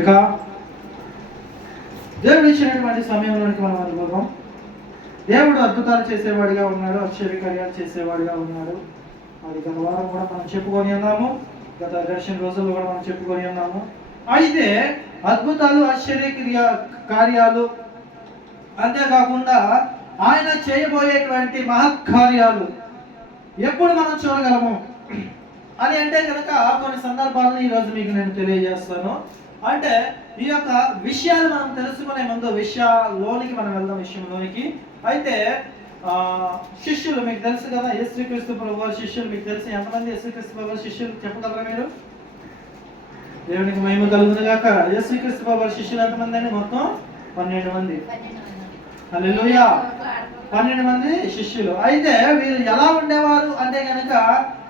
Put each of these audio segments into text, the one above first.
ఇక దేవుడు ఇచ్చినటువంటి సమయంలోనికి మనం అనుభవం. దేవుడు అద్భుతాలు చేసేవాడిగా ఉన్నాడు, ఆశ్చర్యకార్యాలు చేసేవాడిగా ఉన్నాడు. అది గత వారం కూడా మనం చెప్పుకొని ఉన్నాము, గత దర్శన రోజుల్లో కూడా మనం చెప్పుకొని ఉన్నాము. అయితే అద్భుతాలు, ఆశ్చర్య కార్యాలు, అంతేకాకుండా ఆయన చేయబోయేటువంటి మహత్కార్యాలు ఎప్పుడు మనం చూడగలము అని అంటే కనుక కొన్ని సందర్భాలను ఈరోజు మీకు నేను తెలియజేస్తాను. అంటే ఈ యొక్క విషయాలు మనం తెలుసుకునే ముందు విషయాల్లోనికి మనం వెళ్దాం, విషయంలోనికి. అయితే శిష్యులు మీకు తెలుసు కదా, యేసుక్రీస్తు ప్రభువారి శిష్యులు మీకు తెలుసు. ఎంతమంది యేసుక్రీస్తు ప్రభువారి శిష్యులు చెప్పగలరా మీరు? దేవునికి మహిమ కలుగును గాక. యేసుక్రీస్తు ప్రభువారి శిష్యులు ఎంతమంది అండి? మొత్తం 12 మంది. హల్లెలూయా. 12 మంది శిష్యులు. అయితే వీరు ఎలా ఉండేవారు అంటే కనుక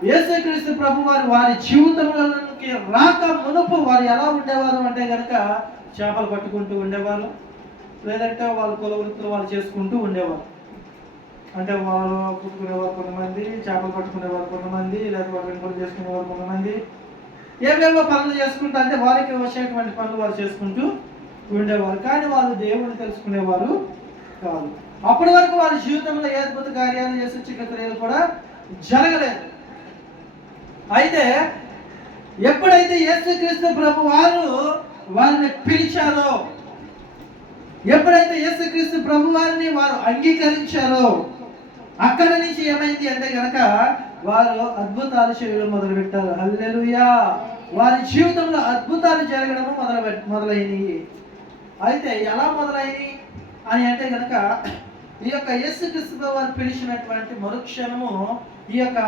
యేసుక్రీస్తు ప్రభువారు వారి జీవితంలోకి రాక మునుపు వారు ఎలా ఉండేవారు అంటే కనుక చేపలు పట్టుకుంటూ ఉండేవారు, లేదంటే వాళ్ళ కుల వృత్తులు వాళ్ళు చేసుకుంటూ ఉండేవారు. అంటే వాళ్ళు పుట్టుకునేవారు కొంతమంది, చేపలు పట్టుకునేవారు కొంతమంది, లేదా వాళ్ళు వెనుకలు చేసుకునేవారు కొంతమంది, ఏవేవో పనులు చేసుకుంటూ అంటే వారికి వచ్చేటువంటి పనులు వారు చేసుకుంటూ ఉండేవారు. కానీ వాళ్ళు దేవుడిని తెలుసుకునేవారు కాదు. అప్పటి వరకు వారి జీవితంలో ఏ అద్భుత కార్యాలు, ఏ సూచక క్రియలు కూడా జరగలేదు. అయితే ఎప్పుడైతే యేసుక్రీస్తు ప్రభు వారు వారిని పిలిచారో, ఎప్పుడైతే యేసుక్రీస్తు ప్రభు వారిని వారు అంగీకరించారో, అక్కడ నుంచి ఏమైంది అంటే కనుక వారు అద్భుతాలు చేయడం మొదలుపెట్టారు. హల్లెలూయా. వారి జీవితంలో అద్భుతాలు జరగడము మొదలైనవి. అయితే ఎలా మొదలైనవి అని అంటే కనుక ఈ యొక్క యేసుక్రీస్తు వారు పిలిచినటువంటి మరుక్షణము ఈ యొక్క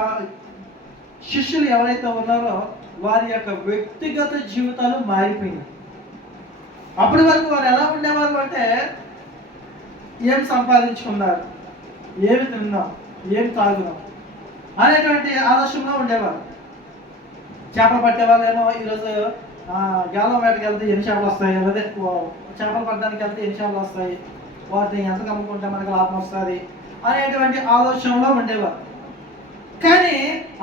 శిష్యులు ఎవరైతే ఉన్నారో వారి యొక్క వ్యక్తిగత జీవితాలు మారిపోయినాయి. అప్పటి వరకు వారు ఎలా ఉండేవారు అంటే ఏం సంపాదించుకున్నారు, ఏమి తిన్నాం, ఏం తాగుదాం అనేటువంటి ఆలోచనలో ఉండేవారు. చేపలు పట్టే వాళ్ళేమో ఈరోజు గాలం వేటకి వెళ్తే ఎన్ని చేపలు వస్తాయి, అదే చేపలు పట్టడానికి వెళ్తే ఎన్ని చేపలు వస్తాయి, వాటిని ఎంత కమ్ముకుంటే మనకు లాభం వస్తుంది అనేటువంటి ఆలోచనలో ఉండేవారు. కానీ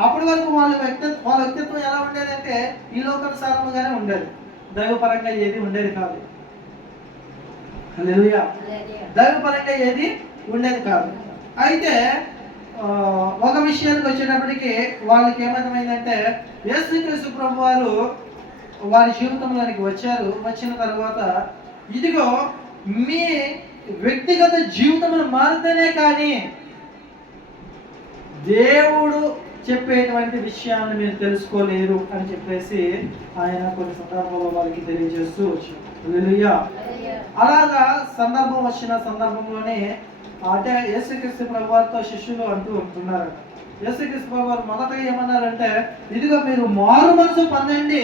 అప్పటి వరకు వాళ్ళ వ్యక్తిత్వం ఎలా ఉండేదంటే ఈ లోకానుసారముగానే ఉండేది, దైవపరంగా ఏది ఉండేది కాదు. హల్లెలూయా. దైవపరంగా ఏది ఉండేది కాదు. అయితే ఒక విషయానికి వచ్చేటప్పటికి వాళ్ళకి ఏమైందంటే యేసుక్రీస్తు ప్రభు వారు వారి జీవితంలోనికి వచ్చారు. వచ్చిన తర్వాత ఇదిగో మీ వ్యక్తిగత జీవితంలో మారితేనే కానీ దేవుడు చెప్పేటువంటి విషయాన్ని మీరు తెలుసుకోలేరు అని చెప్పేసి ఆయన కొన్ని సందర్భాల్లో వాళ్ళకి తెలియజేస్తూ వచ్చారు. హల్లెలూయా. అలాగా సందర్భం వచ్చిన సందర్భంలోనే అంటే యేసుక్రీస్తు ప్రభువారితో శిష్యులు అంటూ ఉంటున్నారు. యేసుక్రీస్తు ప్రభువారు మొదటగా ఏమన్నారంటే ఇదిగో మీరు మారు మనసు పొందండి,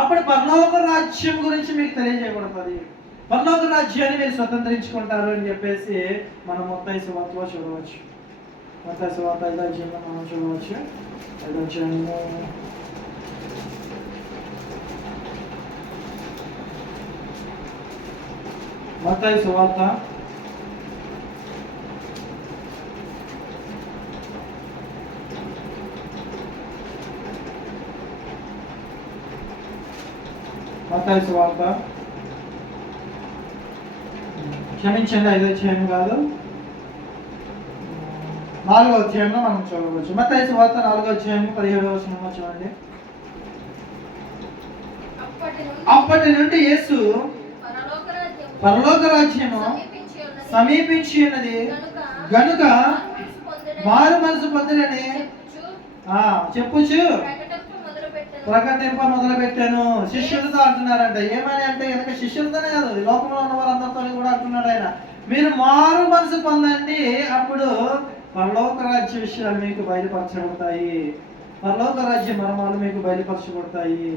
అప్పుడు పరలోక రాజ్యం గురించి మీకు తెలియజేయబడుతుంది, పరలోక రాజ్యాన్ని మీరు స్వతంత్రించుకుంటారు అని చెప్పేసి మనం మత్తయి సువార్తలో చూడవచ్చు. మత్తయి సువార్త 5వ అధ్యాయంలో మనం చూడవచ్చు. 5వ అధ్యాయము మత్తయి సువార్త 5వ సువార్త క్షమించండి 5వ అధ్యాయం కాదు 4వ అధ్యాయంలో మనం చూడవచ్చు. మత్తయి సువార్త 4వ అధ్యాయం 17వ వచనంలో చూడండి. అప్పటి నుండి యేసు పరలోక రాజ్యము సమీపించి ఉన్నది గనుక మారు మనసు పొందులని చెప్పుచు ప్రకటింప మొదలు పెట్టాను. శిష్యులతో అంటున్నారంట. ఏమని అంటే కనుక శిష్యులతోనే కాదు, లోకంలో ఉన్న వారందరితో కూడా అంటున్నాడు ఆయన, మీరు మారు మనసు పొందండి, అప్పుడు పరలోక రాజ్య విషయాలు మీకు బయలుపరచబడతాయి, పరలోక రాజ్య మర్మాలు మీకు బయలుపరచబడతాయి.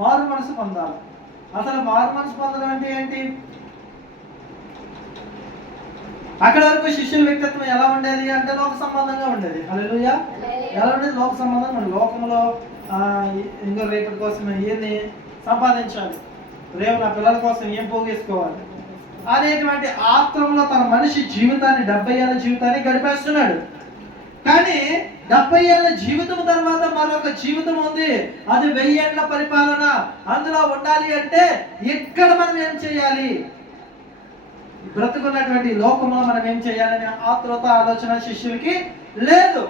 మారు మనసు పొందాలి. అసలు మారు మనసు పొందడం అంటే ఏంటి? అక్కడ వరకు శిష్యుల వ్యక్తిత్వం ఎలా ఉండేది అంటే లోక సంబంధంగా ఉండేది. హల్లెలూయా. ఎలా ఉండేది? లోక సంబంధంగా. లోకంలో ఇంకో రేపటి కోసం ఏన్ని సంపాదించాలి, రేపు నా పిల్లల కోసం ఏం పోగేసుకోవాలి అనేటువంటి ఆత్రంలో తన మనిషి జీవితాన్ని 70 ఏళ్ళ జీవితాన్ని గడిపేస్తున్నాడు. కానీ 70 ఏళ్ల జీవితం తర్వాత మరొక జీవితం ఉంది, అది 1000 ఏళ్ల పరిపాలన. అందులో ఉండాలి అంటే ఇక్కడ మనం ఏం చేయాలి? బ్రతుకున్నటువంటి లోకంలో మనం ఏం చేయాలనే ఆత్రుత ఆలోచన శిష్యులకి లేదు.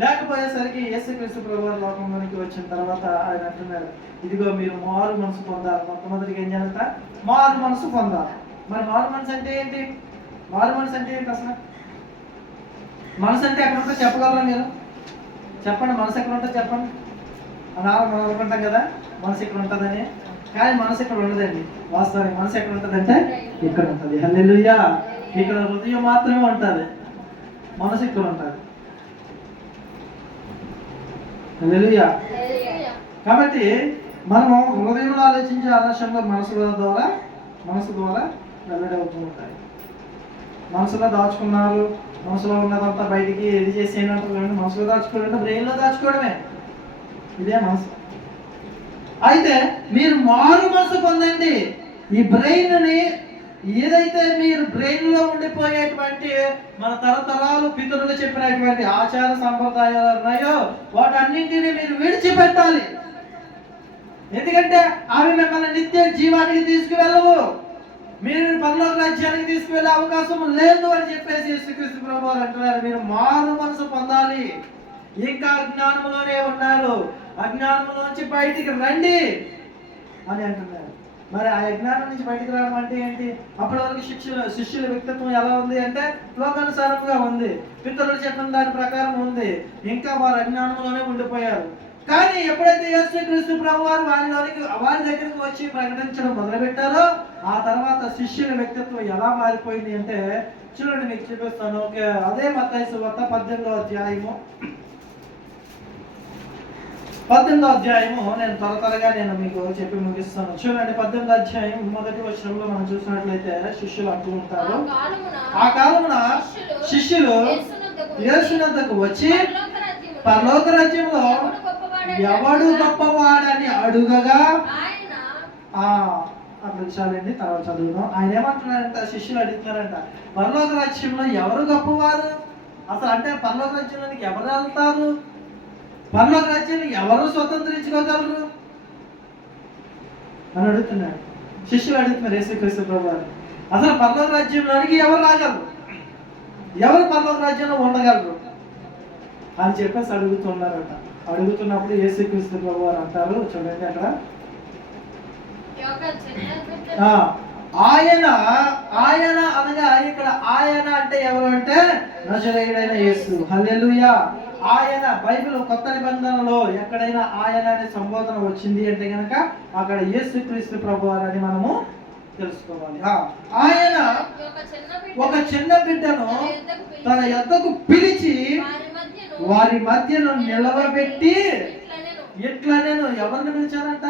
లేకపోయేసరికి యేసుక్రీస్తు ప్రభువారు లోకంలోనికి వచ్చిన తర్వాత ఆయన అంటున్నారు, ఇదిగో మీరు మారు మనసు పొందాలి. మొట్టమొదటిగా ఏం చేయాలంట? మారు మనసు పొందాలి. మరి మారు మనసు అంటే ఏంటి? మారు మనసు అంటే ఏంటి అసలు? మనసు అంటే ఎక్కడ ఉంటుందో చెప్పగలరా మీరు? చెప్పండి, మనసు ఎక్కడ ఉంటుందో చెప్పండి. మనం అనుకుంటాం కదా మనసు ఇక్కడ ఉంటుందని, కానీ మనసు ఇక్కడ ఉండదండి. వాస్తవానికి మనసు ఎక్కడ ఉంటుందంటే ఇక్కడ ఉంటుంది. హల్లెలూయా. ఇక్కడ హృదయం మాత్రమే ఉంటుంది, మనసు ఇక్కడ ఉంటుంది. హల్లెలూయా. కాబట్టి మనము హృదయంలో ఆలోచించే ఆలోచనలో మనసు ద్వారా వెల్లడి అవుతూ ఉంటాయి. మనసులో దాచుకున్నారు, మనసులో ఉన్నదంతా బయటికి ఏది చేసి ఏంటంటే మనసులో దాచుకోవడం, బ్రెయిన్లో దాచుకోవడమే. ఇదే మనసు. అయితే మీరు మారు మనసు పొందండి. ఈ బ్రెయిన్ని ఏదైతే మీరు బ్రెయిన్ లో ఉండిపోయేటువంటి మన తరతరాలు పితరులు చెప్పినటువంటి ఆచార సంప్రదాయాలు ఉన్నాయో వాటన్నింటినీ మీరు విడిచిపెట్టాలి. ఎందుకంటే అవి మిమ్మల్ని నిత్య జీవానికి తీసుకువెళ్ళవు, మీరు పరలోక రాజ్యానికి తీసుకువెళ్ళే అవకాశం లేదు అని చెప్పేసి యేసుక్రీస్తు ప్రభువారు అంటున్నారు. మీరు మారు మనసు పొందాలి. ఇంకా అజ్ఞానంలోనే ఉన్నారు, అజ్ఞానంలోంచి బయటికి రండి అని అంటున్నారు. మరి ఆ అజ్ఞానం నుంచి బయటికి రావడం అంటే ఏంటి? అప్పటి వరకు శిష్యుల వ్యక్తిత్వం ఎలా ఉంది అంటే లోకానుసారంగా ఉంది, పితరులు చెప్పిన దాని ప్రకారం ఉంది. ఇంకా వారు అజ్ఞానంలోనే ఉండిపోయారు. కానీ ఎప్పుడైతే యేసుక్రీస్తు ప్రభువారు వారి దగ్గరికి వచ్చి ప్రకటించడం మొదలుపెట్టారో ఆ తర్వాత శిష్యుల వ్యక్తిత్వం ఎలా మారిపోయింది అంటే చూడండి, మీకు చూపిస్తాను. అదే మత్తయి సువార్త 18వ అధ్యాయము నేను త్వరగా మీకు చెప్పి ముగిస్తాను. చూడండి, 18వ అధ్యాయం 1వ వచనంలో మనం చూసినట్లయితే శిష్యులు అంటూ ఉంటారు, ఆ కాలమున శిష్యులు యేసునద్దకు వచ్చి పరలోక రాజ్యంలో ఎవడు గొప్పవాడని అడుగగా, అక్కడ చాలండి, తర్వాత చదువుదాం. ఆయన ఏమంటున్నారంట? శిష్యులు అడుగుతున్నారంట, పరలోక రాజ్యంలో ఎవరు గొప్పవారు? అసలు అంటే పరలోక రాజ్యంలోనికి ఎవరు వెళ్తారు? పరలోక రాజ్యాన్ని ఎవరు స్వతంత్రించుకోగలరు అని అడుగుతున్నాడు. శిష్యులు అడుగుతున్నారు యేసుక్రీస్తు ప్రభువారు, అసలు పరలోక రాజ్యంలోనికి ఎవరు రాగలరు, ఎవరు పరలోక రాజ్యంలో ఉండగలరు అని చెప్పేసి అడుగుతున్నారట. అడుగుతున్నప్పుడు యేసుక్రీస్తు ప్రభువారు అంటారు, చూడండి అక్కడ, ఆయన అనగా ఇక్కడ ఆయన అంటే ఎవరు అంటే నజరేయుడైన యేసు. హల్లెలూయా. ఆయన బైబిల్ కొత్త నిబంధనలో ఎక్కడైనా ఆయన అనే సంబోధన వచ్చింది అంటే కనుక అక్కడ యేసుక్రీస్తు ప్రభువారు అని మనము తెలుసుకోవాలి. ఆయన ఒక చిన్న బిడ్డను తన యొద్దకు పిలిచి వారి మధ్యను నిలవబెట్టి ఇట్లా నేను ఎవరిని పిలిచానంట?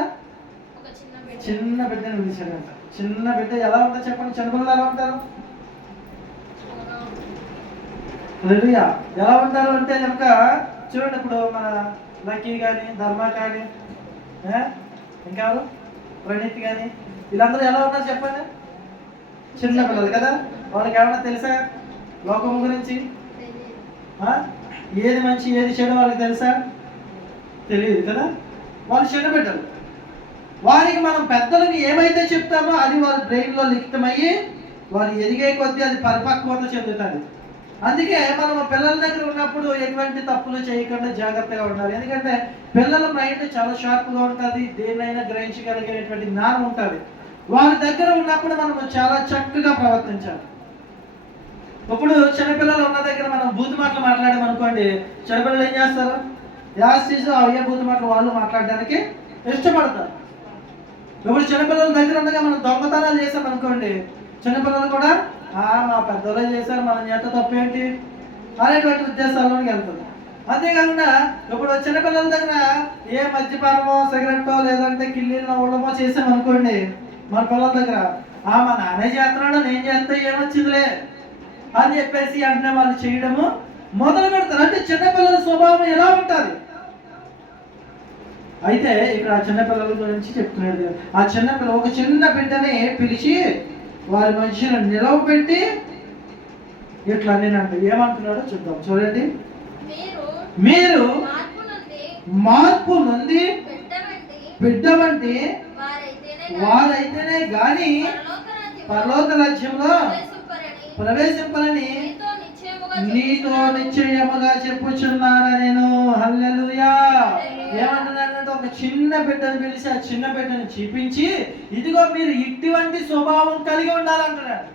చిన్న బిడ్డను పిలిచాడంట. చిన్న బిడ్డ ఎలా ఉందో చెప్పండి, చిన్నపిల్లలు ఎలా ఉంటారు? ఎలా ఉంటారు అంటే కనుక చూడండి, ఇప్పుడు మన లక్కీ కానీ, ధర్మ కానీ, ఇంకా ప్రణీత్ కానీ, వీళ్ళందరూ ఎలా ఉన్నారు చెప్పండి? చిన్న పిల్లలు కదా. వాళ్ళకి ఏమన్నా తెలుసా లోకం గురించి? ఏది మంచి ఏది చెడు వాళ్ళకి తెలుసా? తెలియదు కదా. వాళ్ళు చిన్న బిడ్డలు. వారికి మనం పెద్దలకు ఏమైతే చెప్తామో అది వాళ్ళ బ్రెయిన్లో లిఖితమయ్యి వారు ఎదిగే కొద్దీ అది పరిపక్వత చెందుతుంది. అందుకే మనం పిల్లల దగ్గర ఉన్నప్పుడు ఎటువంటి తప్పులు చేయకుండా జాగ్రత్తగా ఉండాలి. ఎందుకంటే పిల్లల మైండ్ చాలా షార్ప్గా ఉంటుంది, దేన్నైనా గ్రహించగలిగేటువంటి జ్ఞానం ఉంటుంది. వారి దగ్గర ఉన్నప్పుడు మనం చాలా చక్కగా ప్రవర్తించాలి. ఇప్పుడు చిన్నపిల్లలు ఉన్న దగ్గర మనం బూతు మాటలు మాట్లాడామనుకోండి, చిన్నపిల్లలు ఏం చేస్తారు? యాస్టీస్ అవే బూతు మాటలు వాళ్ళు మాట్లాడడానికి ఇష్టపడతారు. ఇప్పుడు చిన్నపిల్లల దగ్గర ఉండగా మనం దొంగతనాలు చేసామనుకోండి, చిన్నపిల్లలు కూడా మా పెద్దోళ్ళే చేశారు, మనం చేత తప్పేంటి అనేటువంటి ఉద్దేశాల్లోకి వెళ్తుంది. అంతేకాకుండా ఇప్పుడు చిన్నపిల్లల దగ్గర ఏ మద్యపానమో సిగరెట్టో లేదంటే కిల్లీలు నవ్వడమో చేసామనుకోండి, మన పిల్లల దగ్గర మా నానే చేస్తున్నాడు, నేను చేస్తే ఏమొచ్చిందిలే అని చెప్పేసి అంటే వాళ్ళు చేయడము మొదలు పెడతారు. అంటే చిన్నపిల్లల స్వభావం ఎలా ఉంటుంది? అయితే ఇక్కడ ఆ చిన్నపిల్లల గురించి చెప్తున్నాడు. ఆ చిన్నపిల్ల ఒక చిన్న బిడ్డని పిలిచి వారి మధ్యలో నిలవబెట్టి ఇట్లా నేనంటే ఏమంటున్నాడో చూద్దాం. చూడండి, మీరు మార్పు నొంది బిడ్డ వంటి వారైతేనే గాని పరలోక రాజ్యంలో ప్రవేశింపరని నీతో నిశ్చయముగా చెప్పుచున్నాను నేను. హల్లెలూయా. ఏమంటున్నాడంటే ఒక చిన్న బిడ్డను పిలిచి ఆ చిన్న బిడ్డను చూపించి ఇదిగో మీరు ఇటువంటి స్వభావం కలిగి ఉండాలంటున్నాడు.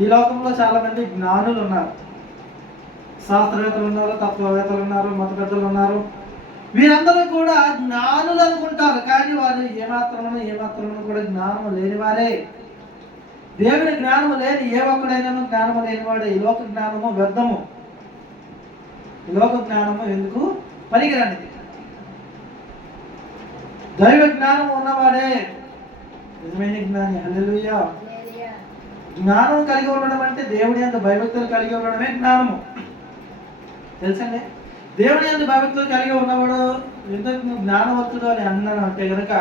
ఈ లోకంలో చాలా మంది జ్ఞానులు ఉన్నారు, శాస్త్రవేత్తలు ఉన్నారు, తత్వవేత్తలు ఉన్నారు, మత పెద్దలు ఉన్నారు. వీరందరూ కూడా జ్ఞానులు అనుకుంటారు, కానీ వారు ఏమాత్రము కూడా జ్ఞానము లేని వారే. దేవుని జ్ఞానము లేని ఏ ఒక్కడైనా జ్ఞానము లేనివాడే. ఈ లోక జ్ఞానము వ్యర్థము. ఈ లోక జ్ఞానము ఎందుకు పనికిరానిది. దైవ జ్ఞానము ఉన్నవాడే నిజమైన జ్ఞాని. హల్లెలూయా. జ్ఞానం కలిగి ఉండడం అంటే దేవుడి యందు భయభక్తులు కలిగి ఉండడమే జ్ఞానము. తెలుసండి, దేవుడి యందు భయభక్తులు కలిగి ఉన్నవాడు ఎందుకు జ్ఞానవంతుడు అని అన్నాను అంటే కనుక,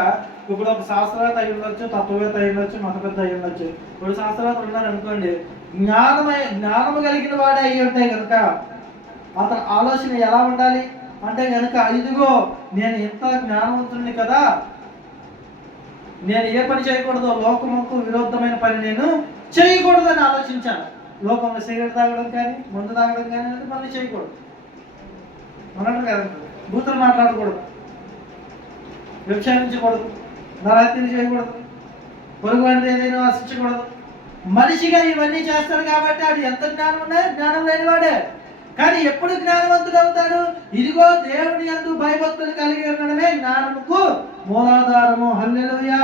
ఇప్పుడు ఒక శాస్త్రవేత్త అయి ఉండొచ్చు, తత్వవేత్త అయి ఉండొచ్చు, మతవేత్త అయి ఉండొచ్చు. ఇప్పుడు శాస్త్రవేత్తలు ఉన్నారు అనుకోండి, జ్ఞానము కలిగిన వాడే అయ్యి ఉంటే కనుక అతని ఆలోచన ఎలా ఉండాలి అంటే కనుక, ఇదిగో నేను ఎంత జ్ఞానవంతుడిని కదా, నేను ఏ పని చేయకూడదు, లోకముకు విరుద్ధమైన పని నేను చేయకూడదని ఆలోచించాను. లోకంలో సిగరెట్ తాగడం కానీ, మందు తాగడం కానీ మళ్ళీ చేయకూడదు అన్నట్టు కదా. బూతులు మాట్లాడకూడదు, వ్యభిచారించకూడదు, నరహత్యలు చేయకూడదు, పొరుగు వాడిని ఏదైనా ఆశించకూడదు. మనిషిగా ఇవన్నీ చేస్తాడు కాబట్టి ఆడు ఎంత జ్ఞానం ఉన్నా జ్ఞానం లేనివాడే. కానీ ఎప్పుడు జ్ఞానవంతుడు అవుతాడు? ఇదిగో దేవుని యందు భయభక్తులు కలిగి ఉండడమే జ్ఞానముకు మూలాధారము. హల్లెలూయా.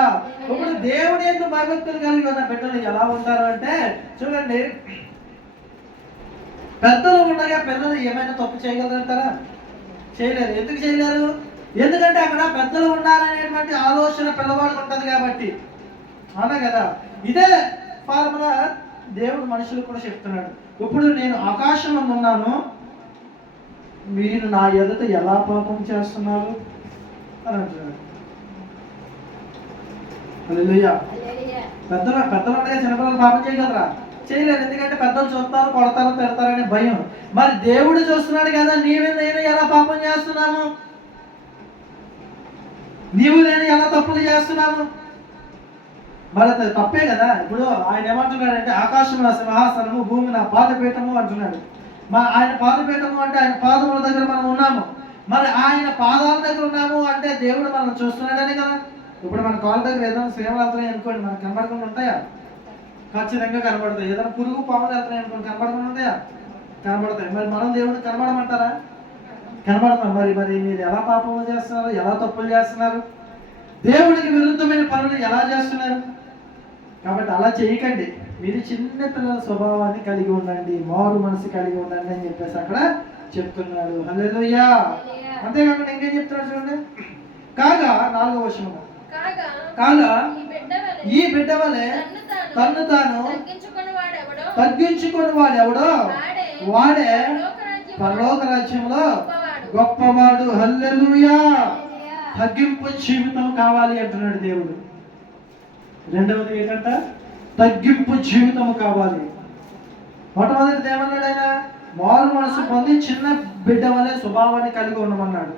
ఇప్పుడు దేవుని యందు భయభక్తులు కలిగి ఉన్న బిడ్డలు ఎలా ఉంటారు అంటే, చూడండి, పెద్దలు ఉండగా పిల్లలు ఏమైనా తప్పు చేయగలరంటారా? చేయలేరు. ఎందుకు చేయలేరు? ఎందుకంటే అక్కడ పెద్దలు ఉండాలనేటువంటి ఆలోచన పిల్లవాడికి ఉంటుంది కాబట్టి. అవునా కదా? ఇదే ఫార్ములా దేవుడు మనుషులకు కూడా చెప్తున్నాడు. ఇప్పుడు నేను ఆకాశం ముందు ఉన్నాను, మీరు నా ఎదుట ఎలా పాపం చేస్తున్నారు అని అంటున్నాడు. హల్లెలూయా. పెద్దలు ఉండగా చిన్నపిల్లలు పాపం చేయగలరా? చేయలేరు. ఎందుకంటే పెద్దలు చూస్తారు, కొడతారు, తిడతారనే భయం. మరి దేవుడు చూస్తున్నాడు కదా, నేను ఎలా పాపం చేస్తున్నాము, నీవు నేను ఎలా తప్పులు చేస్తున్నాము, మరి అది తప్పే కదా. ఇప్పుడు ఆయన ఏమంటున్నాడంటే, ఆకాశం నా సింహాసనము, భూమి నా పాదపీఠము అంటున్నాడు. ఆయన పాదపీఠము అంటే ఆయన పాదముల దగ్గర మనం ఉన్నాము. మరి ఆయన పాదాల దగ్గర ఉన్నాము అంటే దేవుడు మనం చూస్తున్నాడని కదా. ఇప్పుడు మన కాళ్ళ దగ్గర ఏదైనా సేవలు వెళ్తున్నాయి అనుకోండి, మనకు కనబడకుండా ఉంటాయా? ఖచ్చితంగా కనబడతాయి. ఏదైనా పురుగు పాములు వెళ్తున్నాయి అనుకోండి, కనబడకుండా ఉంటాయా? కనబడతాయి. మరి మనం దేవుడిని కనబడమంటారా? కనబడతాం. మరి మీరు ఎలా పాపములు చేస్తున్నారు, ఎలా తప్పులు చేస్తున్నారు, దేవుడికి విరుద్ధమైన పనులు ఎలా చేస్తున్నారు? కాబట్టి అలా చేయకండి. మీరు చిన్న పిల్లల స్వభావాన్ని కలిగి ఉండండి, మారు మనసు కలిగి ఉండండి అని చెప్పేసి అక్కడ చెప్తున్నాడు. హల్లెలూయా. అంతేకాకుండా ఇంకేం చెప్తున్నాడు చూడండి. కాగా 4వ వచనము, కాగా ఈ బిడ్డ వలె తన్ను తాను తగ్గించుకుని వాడెవడో వాడే పరలోక రాజ్యంలో గొప్పవాడు. హల్లెలూయా. తగ్గింపు జీవితం కావాలి అంటున్నాడు దేవుడు. రెండవది ఏంటంట? తగ్గింపు జీవితం కావాలి. మొట్టమొదటిది ఏమన్నాడు ఆయన? మారు మనసు పొంది చిన్న బిడ్డ వలె స్వభావాన్ని కలిగి ఉండమన్నాడు.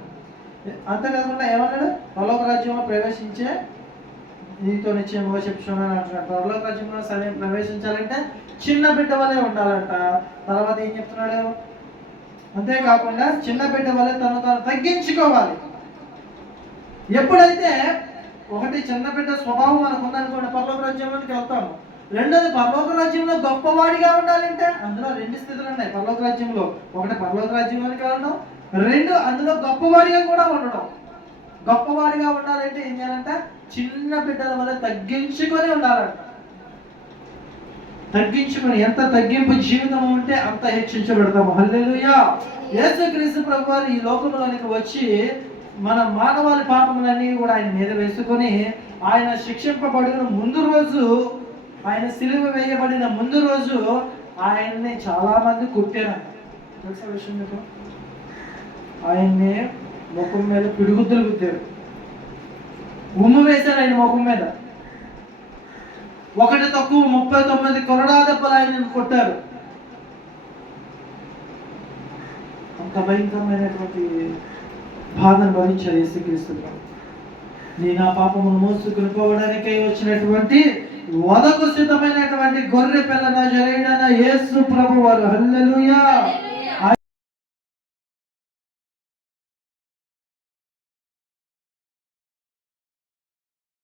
అంతేకాకుండా ఏమన్నాడు? పరలోక రాజ్యంలో ప్రవేశించే నీతో నిశ్చయముగా చెప్పుచున్నాను అంటున్నాడు. పరలోక రాజ్యంలో సరే ప్రవేశించాలంటే చిన్న బిడ్డ వలె ఉండాలంట. తర్వాత ఏం చెప్తున్నాడు? అంతేకాకుండా చిన్న బిడ్డ వలె తను తాను తగ్గించుకోవాలి. ఎప్పుడైతే ఒకటి చిన్న బిడ్డ స్వభావం మనకు ఉందనుకోండి, పరలోక రాజ్యంలోకి వెళ్తాము. రెండోది పరలోక రాజ్యంలో గొప్పవాడిగా ఉండాలంటే అందులో 2 స్థితులు ఉన్నాయి పరలోక రాజ్యంలో. ఒకటి పరలోక రాజ్యంలోకి వెళ్ళడం, 2 అందులో గొప్పవాడిగా కూడా ఉండడం. గొప్పవాడిగా ఉండాలంటే ఏం చేయాలంటే చిన్న బిడ్డల వల్ల తగ్గించుకొని ఉండాలంట. తగ్గించుకొని, ఎంత తగ్గింపు జీవితం ఉంటే అంత హెచ్చించబడతాము. హల్లెలూయా. యేసుక్రీస్తు ప్రభువారు ఈ లోకంలోనికి వచ్చి మన మానవాళి పాపములన్నీ కూడా ఆయన మీద వేసుకొని, ఆయన శిక్షింపబడిన ముందు రోజు, ఆయన సిలువ వేయబడిన ముందు రోజు ఆయన్ని చాలా మంది కొట్టారంట. తెలుసా విషయం మీకు? ఆయన్ని ముఖం మీద పిడుగుద్దులు గుద్దారు, ఉమ్ము వేశారు ఆయన ముఖం మీద. 1 తక్కువ 39 కొరడా దెబ్బలు ఆయన కొట్టారు. భయంకరమైనటువంటి బాధను భరించారు యేసుక్రీస్తు. నీ నా పాపమును మోసుకుని పోవడానికై వచ్చినటువంటి వదకు సిద్ధమైనటువంటి గొర్రె పిల్ల నజరేయుడైన యేసు ప్రభువారు. హల్లెలూయా.